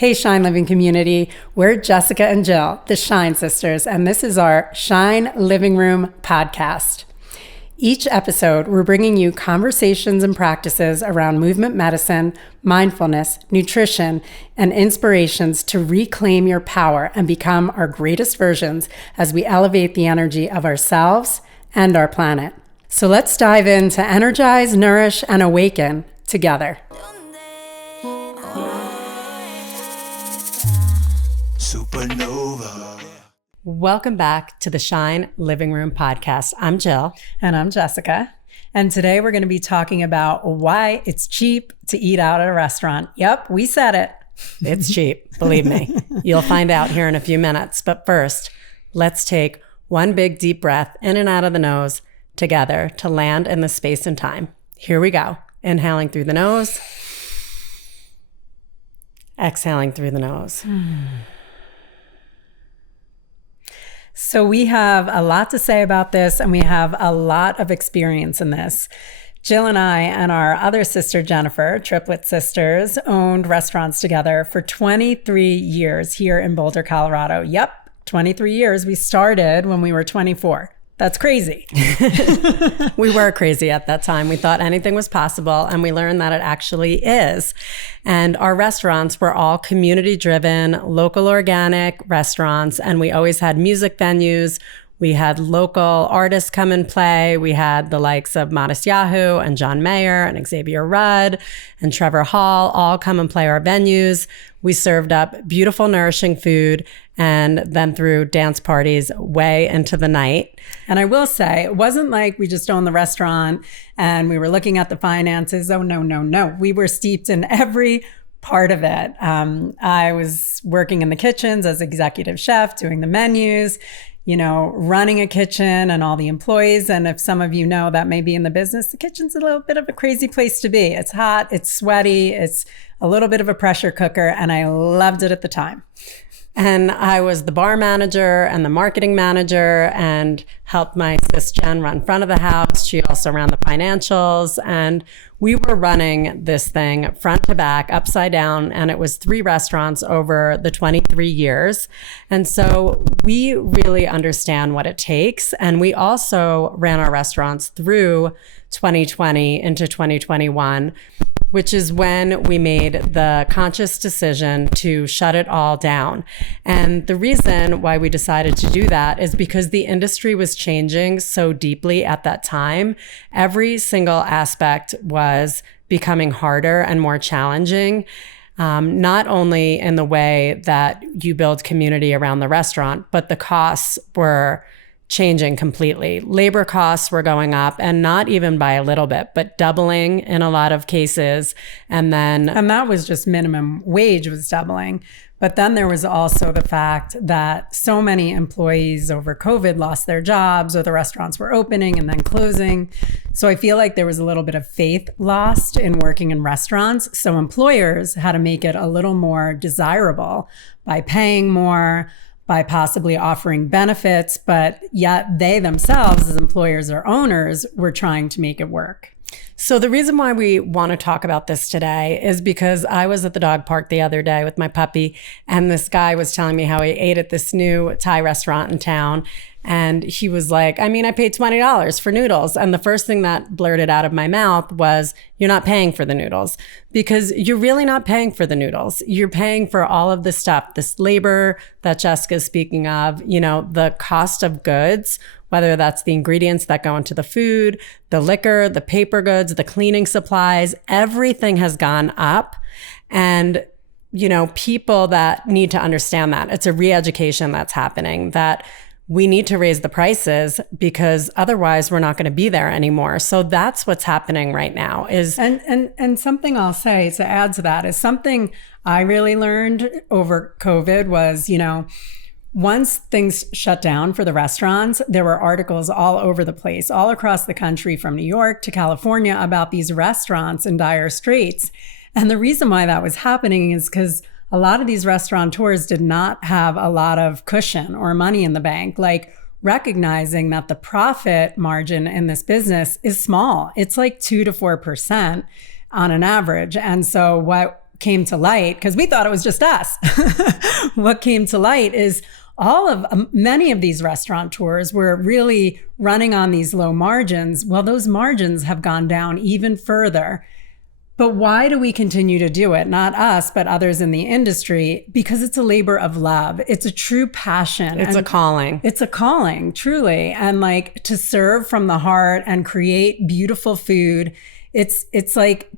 Hey, Shine Living community. We're Jessica and Jill, the Shine Sisters, and this is our Shine Living Room podcast. Each episode, we're bringing you conversations and practices around movement medicine, mindfulness, nutrition, and inspirations to reclaim your power and become our greatest versions as we elevate the energy of ourselves and our planet. So let's dive in to energize, nourish, and awaken together. Supernova. Welcome back to the Shine Living Room podcast. I'm Jill. And I'm Jessica. And today we're going to be talking about why it's cheap to eat out at a restaurant. Yep, we said it. It's cheap, believe me. You'll find out here in a few minutes. But first, let's take one big deep breath in and out of the nose together to land in the space and time. Here we go. Inhaling through the nose. Exhaling through the nose. So we have a lot to say about this, and we have a lot of experience in this. Jill and I and our other sister, Jennifer, triplet sisters, owned restaurants together for 23 years here in Boulder, Colorado. Yep, 23 years. We started when we were 24. That's crazy. We were crazy at that time. We thought anything was possible, and we learned that it actually is. And our restaurants were all community-driven, local organic restaurants, and we always had music venues. We had local artists come and play. We had the likes of Modest Yahoo and John Mayer and Xavier Rudd and Trevor Hall all come and play our venues. We served up beautiful, nourishing food and then threw dance parties way into the night. And I will say, it wasn't like we just owned the restaurant and we were looking at the finances. Oh, no. We were steeped in every part of it. I was working in the kitchens as executive chef, doing the menus, running a kitchen and all the employees. And if some of you know that may be in the business, the kitchen's a little bit of a crazy place to be. It's hot, it's sweaty, it's a little bit of a pressure cooker, and I loved it at the time. And I was the bar manager and the marketing manager and helped my sis Jen run front of the house. She also ran the financials. And we were running this thing front to back, upside down. And it was 3 restaurants over the 23 years. And so we really understand what it takes. And we also ran our restaurants through 2020 into 2021, which is when we made the conscious decision to shut it all down. And the reason why we decided to do that is because the industry was changing so deeply at that time. Every single aspect was becoming harder and more challenging, not only in the way that you build community around the restaurant, but the costs were changing completely. Labor costs were going up, and not even by a little bit, but doubling in a lot of cases. And that was just minimum wage was doubling. But then there was also the fact that so many employees over COVID lost their jobs, or the restaurants were opening and then closing. So I feel like there was a little bit of faith lost in working in restaurants. So employers had to make it a little more desirable by paying more, by possibly offering benefits, but yet they themselves as employers or owners were trying to make it work. So the reason why we want to talk about this today is because I was at the dog park the other day with my puppy, and this guy was telling me how he ate at this new Thai restaurant in town. And he was like, I paid $20 for noodles. And the first thing that blurted out of my mouth was, you're not paying for the noodles, because you're really not paying for the noodles. You're paying for all of this stuff, this labor that Jessica's speaking of, the cost of goods, whether that's the ingredients that go into the food, the liquor, the paper goods, the cleaning supplies, everything has gone up. And people that need to understand that it's a re-education that's happening, that we need to raise the prices because otherwise we're not going to be there anymore. So that's what's happening right now. And something I'll say to add to that is something I really learned over COVID was, once things shut down for the restaurants, there were articles all over the place, all across the country, from New York to California, about these restaurants in dire straits. And the reason why that was happening is because a lot of these restaurateurs did not have a lot of cushion or money in the bank, like recognizing that the profit margin in this business is small. It's like 2 to 4% on an average. And so what came to light, because we thought it was just us, what came to light is many of these restaurateurs were really running on these low margins. Well, those margins have gone down even further. But why do we continue to do it? Not us, but others in the industry, because it's a labor of love. It's a true passion. It's a calling. It's a calling, truly. And like to serve from the heart and create beautiful food. It's like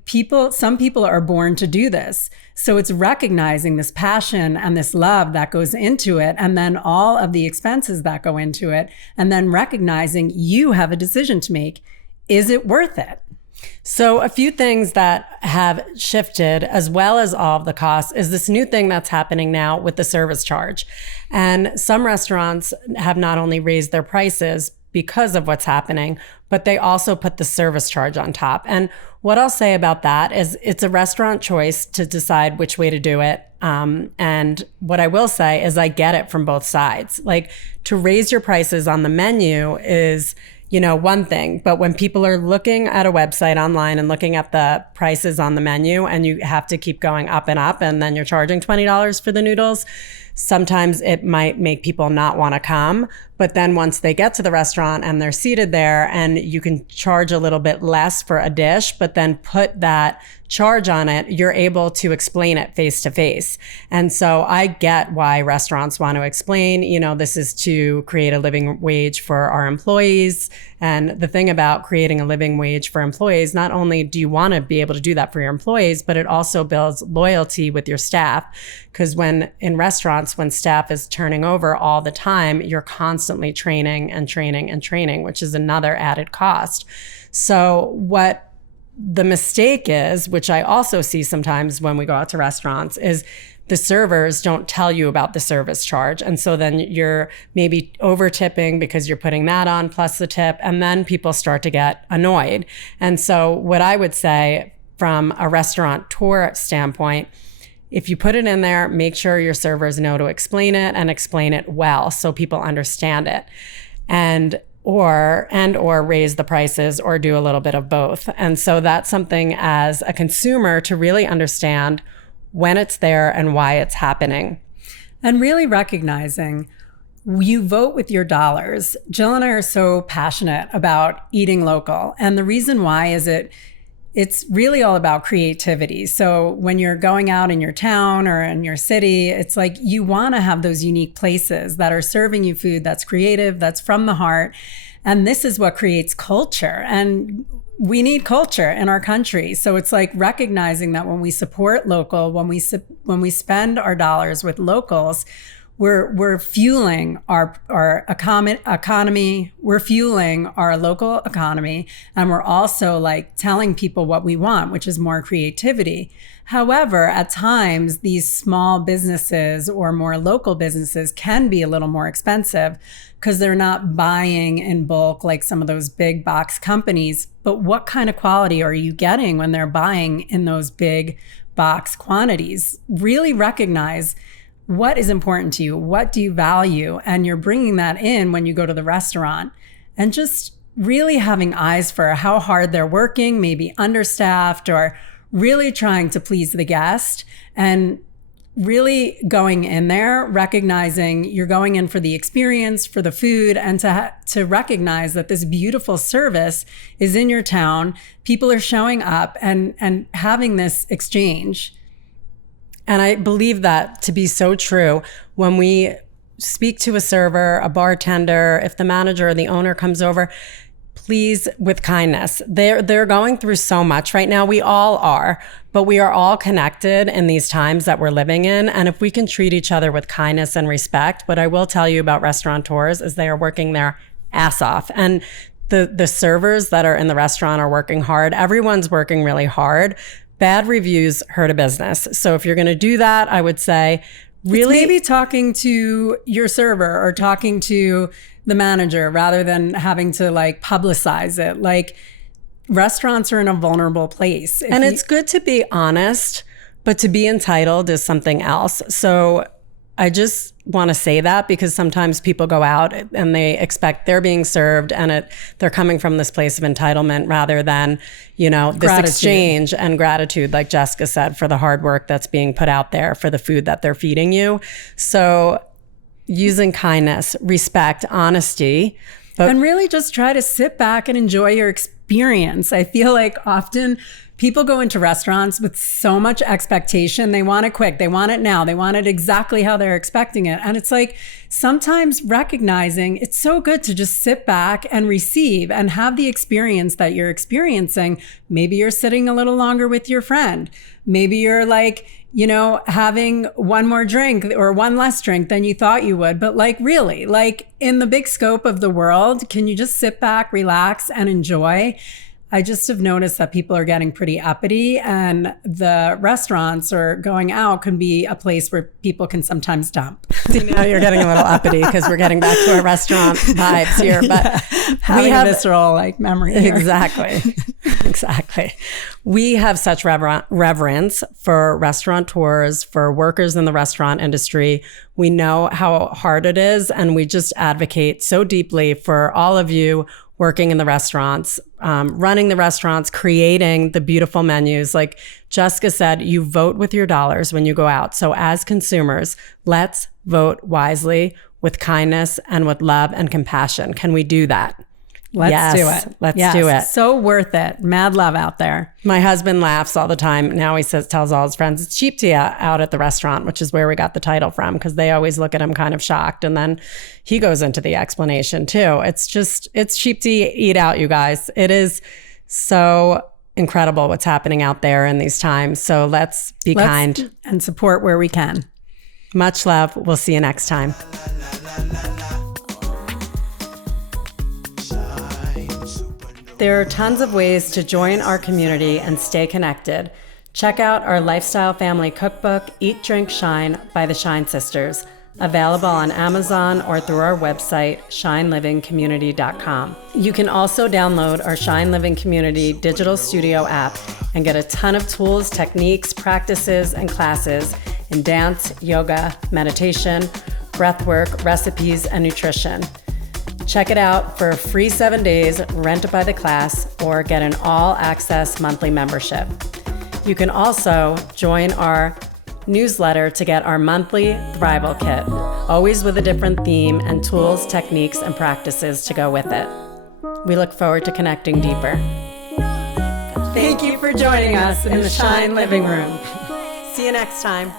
some people are born to do this. So it's recognizing this passion and this love that goes into it, and then all of the expenses that go into it, and then recognizing you have a decision to make. Is it worth it? So a few things that have shifted, as well as all of the costs, is this new thing that's happening now with the service charge. And some restaurants have not only raised their prices because of what's happening, but they also put the service charge on top. And what I'll say about that is it's a restaurant choice to decide which way to do it. And what I will say is I get it from both sides. Like, to raise your prices on the menu is, one thing, but when people are looking at a website online and looking at the prices on the menu, and you have to keep going up and up, and then you're charging $20 for the noodles, sometimes it might make people not want to come. But then once they get to the restaurant and they're seated there, and you can charge a little bit less for a dish, but then put that charge on it, you're able to explain it face to face. And so I get why restaurants want to explain, this is to create a living wage for our employees. And the thing about creating a living wage for employees, not only do you want to be able to do that for your employees, but it also builds loyalty with your staff. Because in restaurants, when staff is turning over all the time, you're constantly training and training and training, which is another added cost. So what the mistake is, which I also see sometimes when we go out to restaurants, is the servers don't tell you about the service charge. And so then you're maybe over tipping because you're putting that on plus the tip, and then people start to get annoyed. And so what I would say from a restaurateur standpoint, if you put it in there, make sure your servers know to explain it, and explain it well so people understand it. Or raise the prices, or do a little bit of both. And so that's something as a consumer to really understand when it's there and why it's happening. And really recognizing you vote with your dollars. Jill and I are so passionate about eating local. And the reason why is it's really all about creativity. So when you're going out in your town or in your city, it's like you want to have those unique places that are serving you food that's creative, that's from the heart. And this is what creates culture. And we need culture in our country. So it's like recognizing that when we support local, when we spend our dollars with locals, we're fueling our economy. We're fueling our local economy. And we're also like telling people what we want, which is more creativity. However, at times, these small businesses or more local businesses can be a little more expensive because they're not buying in bulk like some of those big box companies. But what kind of quality are you getting when they're buying in those big box quantities? Really recognize what is important to you, what do you value, and you're bringing that in when you go to the restaurant. And just really having eyes for how hard they're working, maybe understaffed, or really trying to please the guest, and really going in there, recognizing you're going in for the experience, for the food, and to recognize that this beautiful service is in your town. People are showing up and having this exchange. And I believe that to be so true. When we speak to a server, a bartender, if the manager or the owner comes over, please, with kindness. They're going through so much right now. We all are, but we are all connected in these times that we're living in. And if we can treat each other with kindness and respect, what I will tell you about restaurateurs is they are working their ass off. And the servers that are in the restaurant are working hard. Everyone's working really hard. Bad reviews hurt a business. So if you're going to do that, I would say really maybe talking to your server or talking to the manager rather than having to like publicize it. Like, restaurants are in a vulnerable place. It's good to be honest, but to be entitled is something else. So I just want to say that because sometimes people go out and they expect they're being served and they're coming from this place of entitlement rather than, this gratitude. Exchange and gratitude, like Jessica said, for the hard work that's being put out there, for the food that they're feeding you. So using kindness, respect, honesty. And really just try to sit back and enjoy your experience. I feel like often people go into restaurants with so much expectation. They want it quick. They want it now. They want it exactly how they're expecting it. And it's like sometimes recognizing it's so good to just sit back and receive and have the experience that you're experiencing. Maybe you're sitting a little longer with your friend. Maybe you're like, having one more drink or one less drink than you thought you would. But really, in the big scope of the world, can you just sit back, relax, and enjoy? I just have noticed that people are getting pretty uppity, and the restaurants or going out can be a place where people can sometimes dump. Now you're getting a little uppity because we're getting back to our restaurant vibes here, but having a visceral memory here. Exactly. We have such reverence for restaurateurs, for workers in the restaurant industry. We know how hard it is, and we just advocate so deeply for all of you working in the restaurants, running the restaurants, creating the beautiful menus. Like Jessica said, you vote with your dollars when you go out. So as consumers, let's vote wisely with kindness and with love and compassion. Can we do that? Let's do it. Let's do it. So worth it. Mad love out there. My husband laughs all the time. Now he tells all his friends, it's cheap tea out at the restaurant, which is where we got the title from, because they always look at him kind of shocked. And then he goes into the explanation too. It's cheap tea, eat out, you guys. It is so incredible what's happening out there in these times. So let's be kind. And support where we can. Much love. We'll see you next time. There are tons of ways to join our community and stay connected. Check out our lifestyle family cookbook, Eat, Drink, Shine by the Shine Sisters, available on Amazon or through our website, shinelivingcommunity.com. You can also download our Shine Living Community digital studio app and get a ton of tools, techniques, practices, and classes in dance, yoga, meditation, breathwork, recipes, and nutrition. Check it out for a free 7 days, rent it by the class, or get an all-access monthly membership. You can also join our newsletter to get our monthly Thrival Kit, always with a different theme and tools, techniques, and practices to go with it. We look forward to connecting deeper. Thank you for joining us in the Shine Living Room. See you next time.